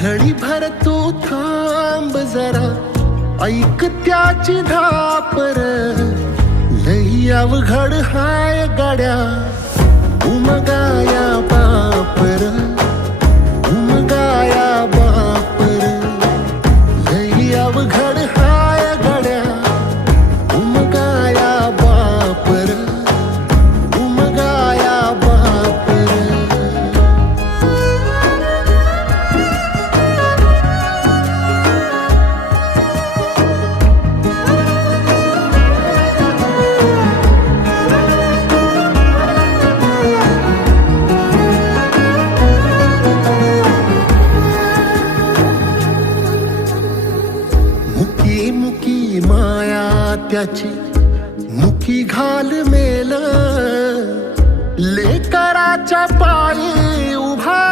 घडी भर तू थांब जरा, ऐक त्याची धापर. लई अवघड हाय गाड्या, उमगाया बापर, उमगाया बापर. लई अवघड हाय गाड्या, उमगाया बापर, उमगाया बापर. मुकी मुकी माया त्याची, मुकी घाल मेल. लेकराच्या पायी उभा